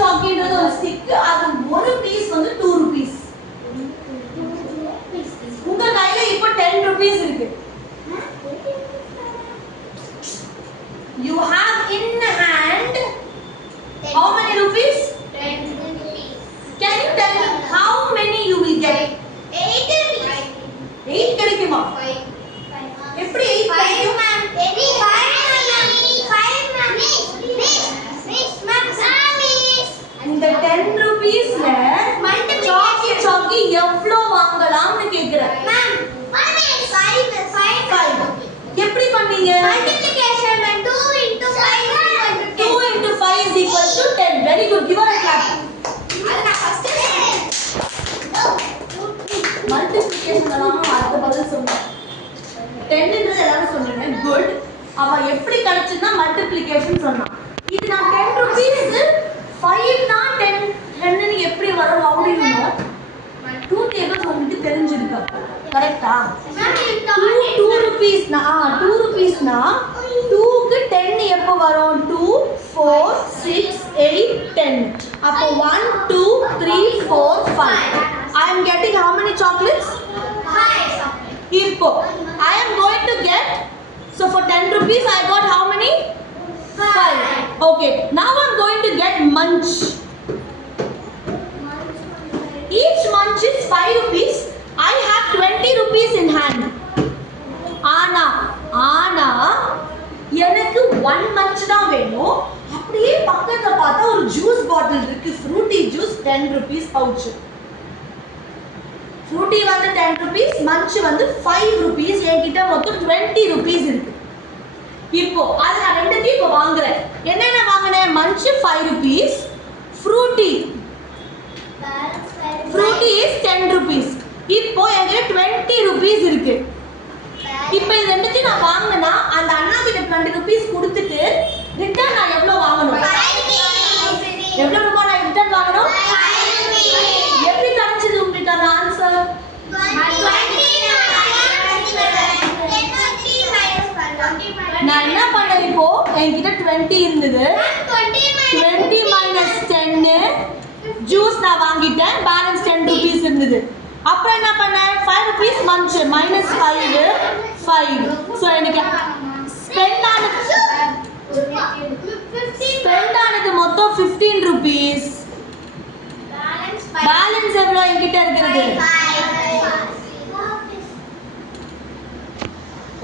சாக்கின்றது ஒரு ஸ்டிக், அது ஒரு பீஸ் வந்து 2 rupees. உங்க கையில இப்போ 10 rupees இருக்கு. You have in hand how many rupees? 10 rupees. Can you tell me how many you will get? 8 rupees. 8 கிடைக்குமா? 5. எப்படி 8 கிடைக்கும்? 5 ma'am. Miss ma'am. இந்த 10 rupeesல சாக்கி எவ்வளவு வாங்கலாம்னு கேக்குறேன். Ma'am, 5. எப்படி பண்ணீங்க? Multiplication by 2 into 5 2 into 5 is equal to 10. Very good. Give her a clap. அது நான் ஃபர்ஸ்ட் மல்டிப்ளிகேஷன் எல்லாம் அடுத்த பதில் சொன்னேன். 10 ன்றது எல்லாரும் சொன்னீங்க. குட். அவ எப்படி கிடைச்சதுன்னா மல்டிப்ளிகேஷன் சொன்னா. இது நான் 10 rupees 5 தான் 10 ன்னு எப்படி வரும்? how do you know? 2 tables உங்களுக்கு தெரிஞ்சிருக்கு. கரெக்ட்டா? 2 rupees னா 2 rupees னா 2 க்கு 10 எப்போ வரும்? 2 4 6 8 10. அப்போ 1 2 3 4 5. I am getting how many chocolates? 5. Irko. I am going to get, so for 10 rupees I got how many? 5. Okay. Now I am going to get munch. Each munch is 5 rupees. I have 20 rupees in hand. ஆனா எனக்கு 1 munch தான் வேணும். அப்படியே பக்கத்துல பார்த்தா ஒரு juice bottle இருக்கு. Frooti juice 10 rupees pouch. Frooti வந்து 10 rupees, munch வந்து 5 rupees. என்கிட்ட மொத்தம் 20 rupees இருக்கு. இப்போ அது நான் ரெண்டுத்தையும் இப்போ வாங்குறேன். என்னென்ன வாங்குனேன்? munch 5 rupees, fruity is 10 rupees. இப்போ என்கிட்ட 20 rupees இருக்கு. இப்போ இது ரெண்டுத்தையும் நான் வாங்கினா அந்த அண்ணா கிட்ட 20 rupees கொடுத்துட்டு ரிட்டர்ன் நான் எவ்வளவு வாங்கணும்? எவ்வளவு ரூபாய் நான் ரிட்டர்ன் வாங்கணும்? எப்படி கிடைச்சது உங்களுக்கு அந்த ஆன்சர்? நான் என்ன பண்ணேன்? இப்போ என்கிட்ட 20 இருந்தது. 20 minus 10 ஜூஸ் நான் வாங்கிட்டேன். பேலன்ஸ் 10 rupees இருந்தது. அப்புறம் என்ன பண்ணேன்? 5 rupees munch minus 5. ஸோ எனக்கு ஸ்பெண்ட் ஆனது மொத்தம் 15 rupees. பேலன்ஸ் எவ்வளோ என்கிட்ட இருக்கிறது?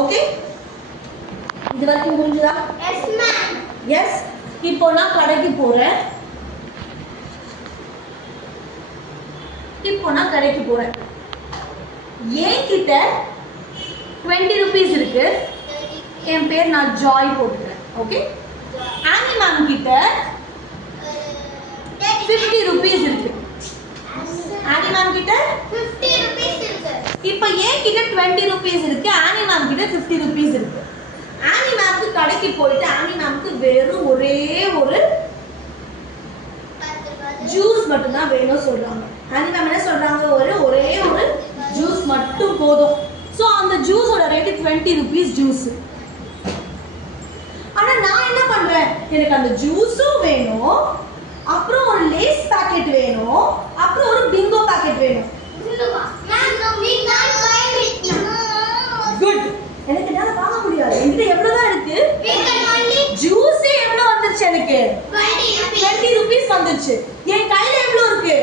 ஓகே, இது வரைக்கும் புரிஞ்சுதா? எஸ். இப்போ நான் கடைக்கு போறேன். என்கிட்ட 20 rupees இருக்கு. என் பேர் நான் ஜாய் போட்டுக்கிறேன். ஓகே. ஆனி மேம் கிட்ட 50 rupees இருக்கு. ஆனி மேம் கிட்ட 50 rupees இருக்கு. இப்போ என்கிட்ட 20 rupees இருக்கு. ஆனி மேம் கிட்ட 50 rupees இருக்கு. ஆனி மேம்க்கு கடைக்கு போயிட்டு ஆனி மேம்க்கு வெறும் ஒரே ஒரு ஜூஸ் மட்டும் தான் வேணும் சொல்றாங்க. ஆனி மேம் என்ன சொல்றாங்க? ஒரே ஒரு ஜூஸ் மட்டும் போதும். ஸோ அந்த ஜூஸோட ரேட்டு 20 rupees ஜூஸ். ஆனா நான் என்ன பண்றேன்? எனக்கு அந்த ஜூஸும் வேணும், அப்புறம் ஒரு லேஸ் பாக்கெட் வேணும், அப்புறம் ஒரு பிங்கோ பாக்கெட் வேணும். குட். எனக்கு என்னால வாங்க முடியாது. என்கிட்ட எவ்வளவுதான் இருக்கு? ஜூஸே எவ்வளவு வந்துருச்சு? எனக்கு 20 rupees வந்துருச்சு. என் கையில எவ்வளவு இருக்கு?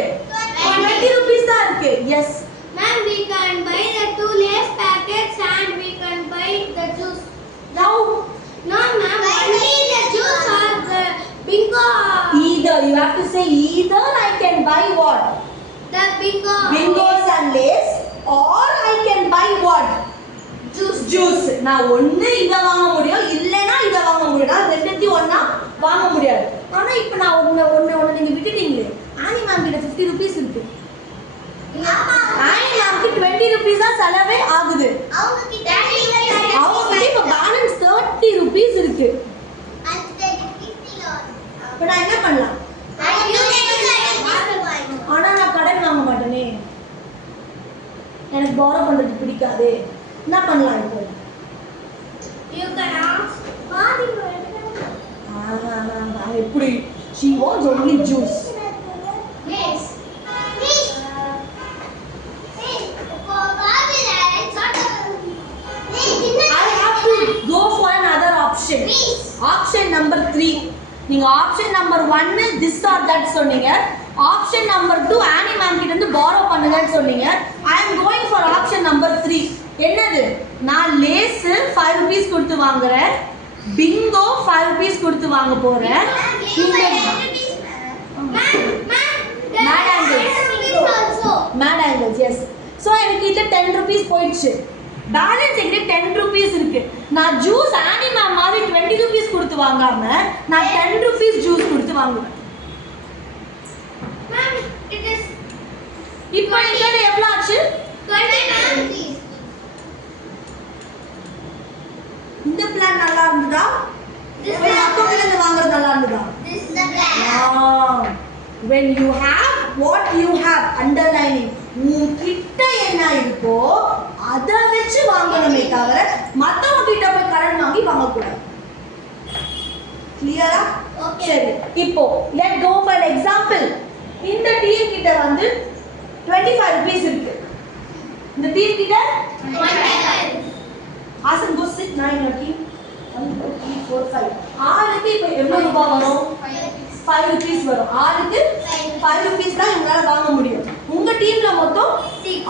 20 rupees தான் இருக்கு. Yes Ma'am, we can buy the 2 Lay's packets and we can buy the juice. Now No, ma'am, only the juice or the bingo. either you have to say either I can buy what? The bingo. Bingos and Lays, or I can buy what? Juice. நான் ஒண்ணு இத வாங்க முடியும், இல்லனா இத வாங்க முடியும். நான் ரெண்டுத்தையும் ஒண்ணா வாங்க முடியாது. ஆனா இப்போ நான் ஒண்ணு நீங்க விட்டுட்டீங்களே. ஆனி மேம் கிட்ட 50 rupees இருக்கு. ஆனி மேம்க்கு 20 rupees தான் செலவே ஆகுது. அவங்க கிட்ட இப்போ பேலன்ஸ் 30 rupees இருக்கு. இப்போ நான் என்ன பண்ணலாம்? ஆனா நான் கடன் வாங்க மாட்டேனே. எனக்கு borrow பண்றது பிடிக்காதே. என்ன பண்ணலாம் இப்போ? You can ask. எப்படி She wants only juice. Yes. I have to go for another option. Option number 3. நீங்க option number 1 this or that சொன்னீங்க. Option number 2 ஆனி மேம் கிட்ட இருந்து borrow பண்ணுங்கன்னு சொன்னீங்க. I am going for option number 3. என்னது? நான் lace 5 rupees கொடுத்து வாங்குறேன். பிங்கோ 5 rupees கொடுத்து வாங்க போறேன். Mad angles, yes. So எனக்கு இதுல 10 rupees போயிடுச்சு. பேலன்ஸ் என்கிட்ட 10 rupees இருக்கு. நான் ஜூஸ் ஆனி மேம் மாதிரி 20 rupees கொடுத்து வாங்காம நான் 10 rupees ஜூஸ் கொடுத்து வாங்குவேன். Ma'am, it is இப்போ இதோட எவ்வளவு ஆச்சு? 20. இந்த பிளான் நல்லா இருந்ததா? அப்போல இருந்து வாங்குறது நல்லா இருந்ததா? This is the plan. When you have what you have, underlining, உன்கிட்ட என்ன இருக்கோ அதை வச்சு வாங்கணுமே தவிர மத்தவங்க கிட்ட போய் கடன் வாங்கி வாங்க கூடாது. கிளியரா? சரி, இப்போ let go for an example. இந்த டீம் கிட்ட வந்து 25 rupees இருக்கு. இந்த டீம் கிட்ட 25. Asan go sit 9 your team. 1 2 3 4 5. ஆளுக்கு இப்போ எவ்வளவு ரூபாய் வரும்? 5 rupees வரும். ஆளுக்கு 5 rupees தான் உங்களால வாங்க முடியும். உங்க டீம்ல மொத்தம்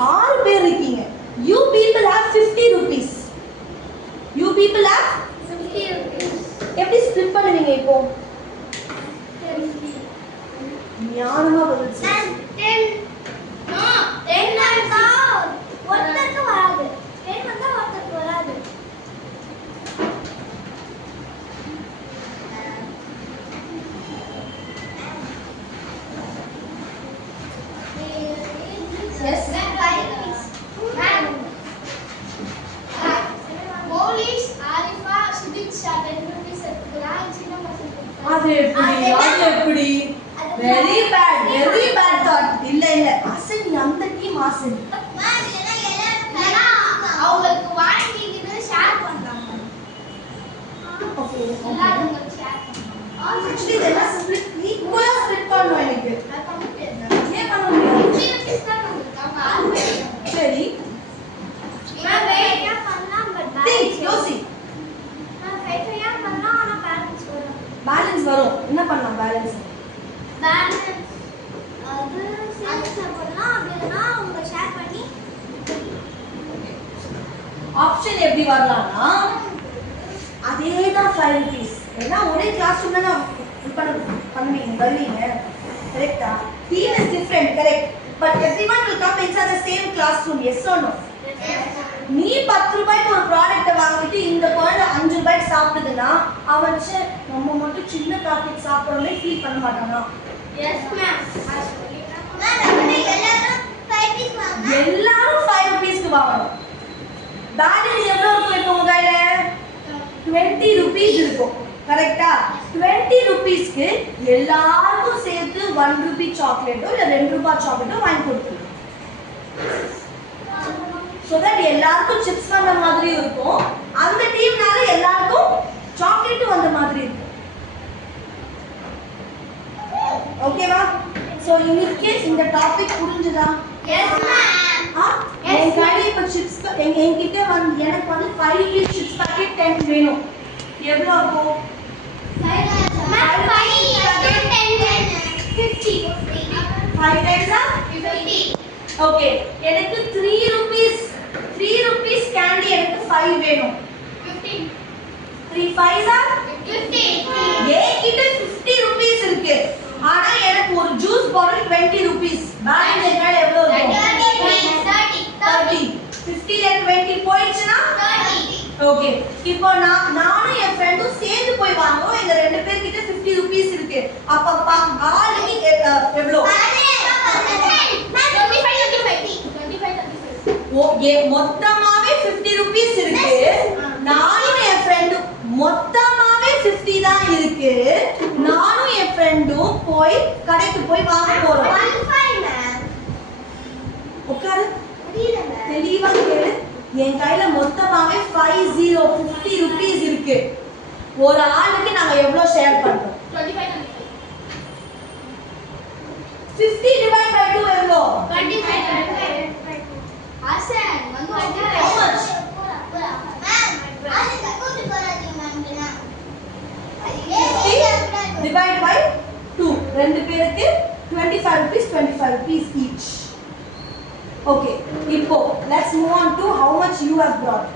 6 பேர் இருக்கீங்க. You people have 50 rupees. You people have 50 rupees. எப்படி split பண்ணுவீங்க இப்போ? ஞானமா பதில் சொல்லு. 10. No, 10 வந்தா ஒருத்தருக்கு வராது. 10 வந்தா ஒருத்தருக்கு வராது. Yes. Ma'am. Police, Arifa, Sudiksha, 10 rupees எடுத்துக்கிறான். சின்ன பசங்க. அது எப்படி? Very bad thought. இல்ல அசன் அந்த டீம் அசன். அவங்களுக்கு வாங்கிட்டு ஷேர் பண்றாங்க. ஓகே. எல்லாரும் ஷேர் பண்றாங்க. Actually இதெல்லாம் ஸ்ப்ளிட் ஈக்குவலா ஸ்ப்ளிட் பண்ணனும் எனக்கு. அது கம்ப்ளீட். ஏன் பண்ண முடியாது? 3 rupees தான் வந்திருக்காங்க. ஆல் பேர். சரி. நான் வேலையா பண்ணலாம் பட் Think, யோசி. நான் ஃபையா பண்ணலாம் ஆனா பேலன்ஸ் வரும். பேலன்ஸ் வரும். என்ன பண்ணலாம் பேலன்ஸ்? பேலன்ஸ் அது சேல்ஸ்ல பண்ணலாம் அப்படினா அவங்க ஷேர் பண்ணி ஆப்ஷன் எப்படி வரலாம்னா அதேதான் 5 rupees. ஏன்னா ஒரே கிளாஸ் ரூம்ல நான் பண்ணுவீங்க வருவீங்க. கரெக்ட்டா? Team is different, correct? But everyone will come inside the same classroom. Yes or no? நீ 10 ரூபாய்க்கு ஒரு ப்ராடக்ட் வாங்கிட்டு இந்த குழந்தை 5 ரூபாய்க்கு சாப்பிடுதுன்னா அவன் நம்ம மட்டும் சின்ன பாக்கெட் சாப்பிடறோம்னே ஃபீல் பண்ண மாட்டானா? Yes ma'am. மேம் அப்படி எல்லாரும் 5 பீஸ் வாங்க. எல்லாரும் 5 rupeesக்கு வாங்கணும். பேலன்ஸ் எவ்வளவு இருக்கும் இப்போ உங்க கையில? 20 rupees இருக்கும். கரெக்ட்டா? 20 rupeesக்கு எல்லாருக்கும் சேர்த்து 1 rupee சாக்லேட்டோ இல்ல 2 ரூபாய் சாக்லேட்டோ வாங்கி கொடுத்துருங்க. so that எல்லாருக்கும் சிப்ஸ் வந்த மாதிரி இருக்கும். அந்த டீம்னால எல்லாருக்கும் சாக்லேட் வந்த மாதிரி இருக்கும். ஓகேவா? so in this case இந்த டாபிக் புரிஞ்சுதா? Yes ma'am. என் கையில இப்ப சிப்ஸ் என்கிட்ட வந்து எனக்கு வந்து 5 rupees சிப்ஸ் பாக்கெட் 10 வேணும். எவ்வளவு ஆகும்? Ma'am 5 10 50 5 times 50. ஓகே எனக்கு 3 rupees candy எனக்கு 5 வேணும். 15 3 5s are 50. என்கிட்ட 50 rupees இருக்கு. ஆனா எனக்கு ஒரு ஜூஸ் பாட்டில் 20 rupees. பேலன்ஸ் என்கிட்ட எவ்வளவு இருக்கும்? 30. 50 ல 20 போயிடுச்சுனா 30. ஓகே இப்போ நானும் என் ஃப்ரெண்டும் சேர்ந்து போய் வாங்குவோம். எங்க ரெண்டு பேர் கிட்ட 50 rupees இருக்கு. அப்ப ஆளுக்கு எவ்வளவு? ஓகே மொத்தமாவே 50 rupees இருக்கு. நானும் என் ஃப்ரெண்டும் மொத்தமாவே 50 தான் இருக்கு. நானும் என் ஃப்ரெண்டும் போய் கடைக்கு போய் வாங்க போறோம். 15 மேம். உட்காரு புரியல மேம். தெளிவா கேளு. என் கையில மொத்தமாவே 50 rupees இருக்கு. ஒரு ஆளுக்கு நாங்க எவ்வளவு ஷேர் பண்றோம்? 25 50 divided by 2 எவ்வளோ? 25. ஆசன் வந்து How much? ஆசன் கூட்டி போறாதீங்க மேம் 50 divided by 2. ரெண்டு பேருக்கு 25 rupees, 25 rupees each. Okay, இப்போ let's move on to how much you have brought.